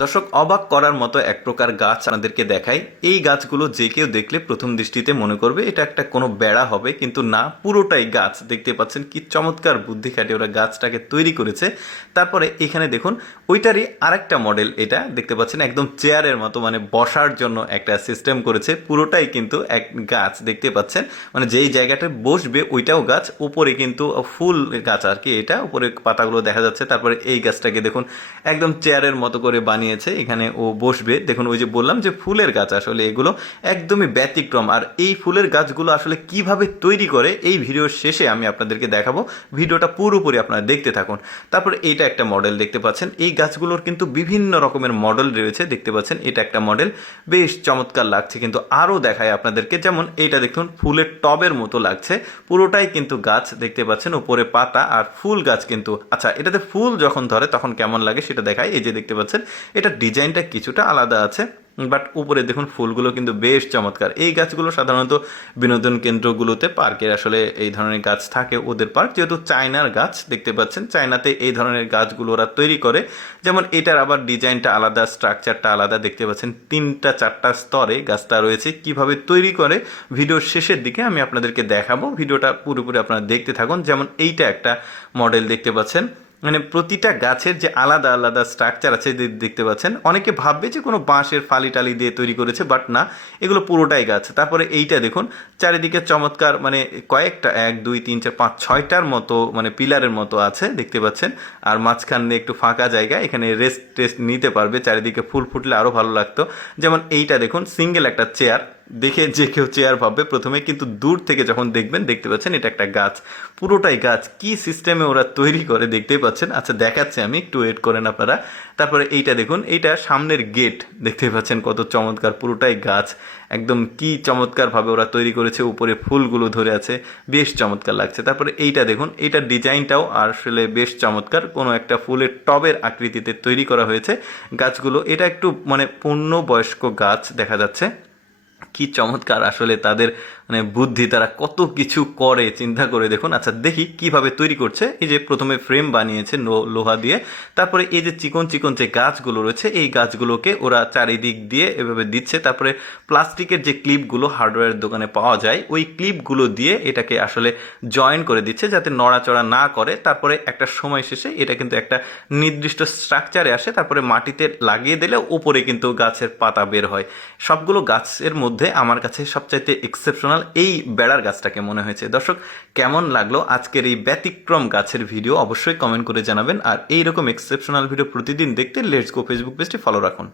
দর্শক, অবাক করার মতো এক প্রকার গাছ আপনাদেরকে দেখাই। এই গাছগুলো যে কেউ দেখলে প্রথম দৃষ্টিতে মনে করবে এটা একটা কোনো বেড়া হবে, কিন্তু না, পুরোটাই গাছ। দেখতে পাচ্ছেন কি চমৎকার বুদ্ধি খাটিয়ে ওরা গাছটাকে তৈরি করেছে। তারপরে এখানে দেখুন ওইটারই আরেকটা মডেল, এটা দেখতে পাচ্ছেন একদম চেয়ারের মতো, মানে বসার জন্য একটা সিস্টেম করেছে। পুরোটাই কিন্তু এক গাছ দেখতে পাচ্ছেন, মানে যেই জায়গাটা বসবে ওইটাও গাছ, উপরে কিন্তু ফুল গাছ আর কি, এটা উপরে পাতাগুলো দেখা যাচ্ছে। তারপরে এই গাছটাকে দেখুন একদম চেয়ারের মতো করে বানিয়েছে, এখানে ও বসবে। দেখুন ওই যে বললাম যে ফুলের গাছ, আসলে এগুলো একদমই ব্যতিক্রম। আর এই ফুলের গাছগুলো আসলে কিভাবে তৈরি করে এই ভিডিওর শেষে আমি আপনাদেরকে দেখাবো, ভিডিওটা পুরোপুরি আপনারা দেখতে থাকুন। তারপর এইটা একটা মডেল দেখতে পাচ্ছেন, এই গাছগুলোর কিন্তু বিভিন্ন রকমের মডেল রয়েছে দেখতে পাচ্ছেন। এটা একটা মডেল, বেশ চমৎকার লাগছে। কিন্তু আরও দেখায় আপনাদেরকে, যেমন এইটা দেখুন ফুলের টবের মতো লাগছে, পুরোটাই কিন্তু গাছ দেখতে পাচ্ছেন, উপরে পাতা আর ফুল গাছ কিন্তু। আচ্ছা, এটাতে ফুল যখন ধরে তখন কেমন লাগে সেটা দেখায়। এই যে দেখতে পাচ্ছেন এটা ডিজাইনটা কিছুটা আলাদা আছে, বাট উপরে দেখুন ফুলগুলো কিন্তু বেশ চমৎকার। এই গাছগুলো সাধারণত বিনোদন কেন্দ্রগুলোতে, পার্কের আসলে এই ধরনের গাছ থাকে ওদের পার্ক, যেহেতু চায়নার গাছ দেখতে পাচ্ছেন, চায়নাতে এই ধরনের গাছগুলো ওরা তৈরি করে। যেমন এটার আবার ডিজাইনটা আলাদা, স্ট্রাকচারটা আলাদা দেখতে পাচ্ছেন, 3-4টা স্তরে গাছটা রয়েছে। কিভাবে তৈরি করে ভিডিওর শেষের দিকে আমি আপনাদেরকে দেখাবো, ভিডিওটা পুরোপুরি আপনারা দেখতে থাকুন। যেমন এইটা একটা মডেল দেখতে পাচ্ছেন, মানে প্রতিটা গাছের যে আলাদা আলাদা স্ট্রাকচার আছে দেখতে পাচ্ছেন। অনেকে ভাববে যে কোনো বাঁশের ফালি টালি দিয়ে তৈরি করেছে, বাট না, এগুলো পুরোটাই গাছ। তারপরে এইটা দেখুন চারিদিকে চমৎকার, মানে কয়েকটা 1, 2, 3, 4, 5, 6টার মতো মানে পিলারের মতো আছে দেখতে পাচ্ছেন। আর মাঝখান দিয়ে একটু ফাঁকা জায়গা, এখানে রেস্ট টেস্ট নিতে পারবে। চারিদিকে ফুল ফুটলে আরও ভালো লাগতো। যেমন এইটা দেখুন সিঙ্গেল একটা চেয়ার, দেখে যে কেউ চেয়ার ভাববে প্রথমে, কিন্তু দূর থেকে যখন দেখবেন দেখতে পাচ্ছেন এটা একটা গাছ, পুরোটাই গাছ। কি সিস্টেমে ওরা তৈরি করে দেখতেই পাচ্ছেন। আচ্ছা দেখাচ্ছি আমি, একটু ওয়েট করেন আপনারা। তারপরে এইটা দেখুন, এইটা সামনের গেট দেখতে পাচ্ছেন কত চমৎকার, পুরোটাই গাছ একদম। কি চমৎকারভাবে ওরা তৈরি করেছে, উপরে ফুলগুলো ধরে আছে, বেশ চমৎকার লাগছে। তারপরে এইটা দেখুন, এইটার ডিজাইনটাও আসলে বেশ চমৎকার, কোনো একটা ফুলের টবের আকৃতিতে তৈরি করা হয়েছে গাছগুলো। এটা একটু মানে পূর্ণবয়স্ক গাছ দেখা যাচ্ছে। কি চমৎকার আসলে তাদের মানে বুদ্ধি, তারা কত কিছু করে চিন্তা করে দেখুন। আচ্ছা দেখি কিভাবে তৈরি করছে। এই যে প্রথমে ফ্রেম বানিয়েছে লোহা দিয়ে, তারপরে এই যে চিকন চিকন যে গাছগুলো রয়েছে এই গাছগুলোকে ওরা চারিদিক দিয়ে এভাবে দিচ্ছে। তারপরে প্লাস্টিকের যে ক্লিপগুলো হার্ডওয়্যার দোকানে পাওয়া যায়, ওই ক্লিপগুলো দিয়ে এটাকে আসলে জয়েন করে দিচ্ছে যাতে নড়াচড়া না করে। তারপরে একটা সময় শেষে এটা কিন্তু একটা নির্দিষ্ট স্ট্রাকচারে আসে, তারপরে মাটিতে লাগিয়ে দিলে উপরে কিন্তু গাছের পাতা বের হয়। সবগুলো গাছের মধ্যে আমার কাছে সবচাইতে এক্সেপশনাল এই বেড়ার গাছটাকে মনে হয়েছে। দর্শক, কেমন লাগলো আজকের এই ব্যতিক্রম গাছের ভিডিও অবশ্যই কমেন্ট করে জানাবেন। আর এইরকম এক্সেপশনাল ভিডিও প্রতিদিন দেখতে লেটস গো ফেসবুক পেজটি ফলো রাখুন।